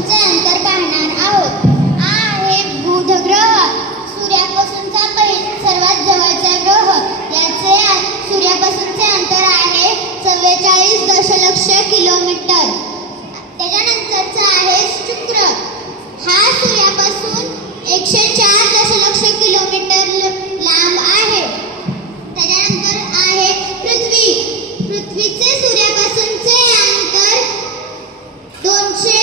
सूर्यापासूनचे अंतर पाहणार आहोत. हा आहे बुध ग्रह. सूर्यापासूनचा सर्वात जवळचा ग्रह. याचे सूर्यापासूनचे अंतर आहे 44 दशलक्ष किलोमीटर. त्याच्यानंतरचा आहे शुक्र. हा सूर्यापासून 104 दशलक्ष किलोमीटर लांब आहे. त्याच्यानंतर आहे पृथ्वी. पृथ्वीचे सूर्यापासूनचे अंतर 200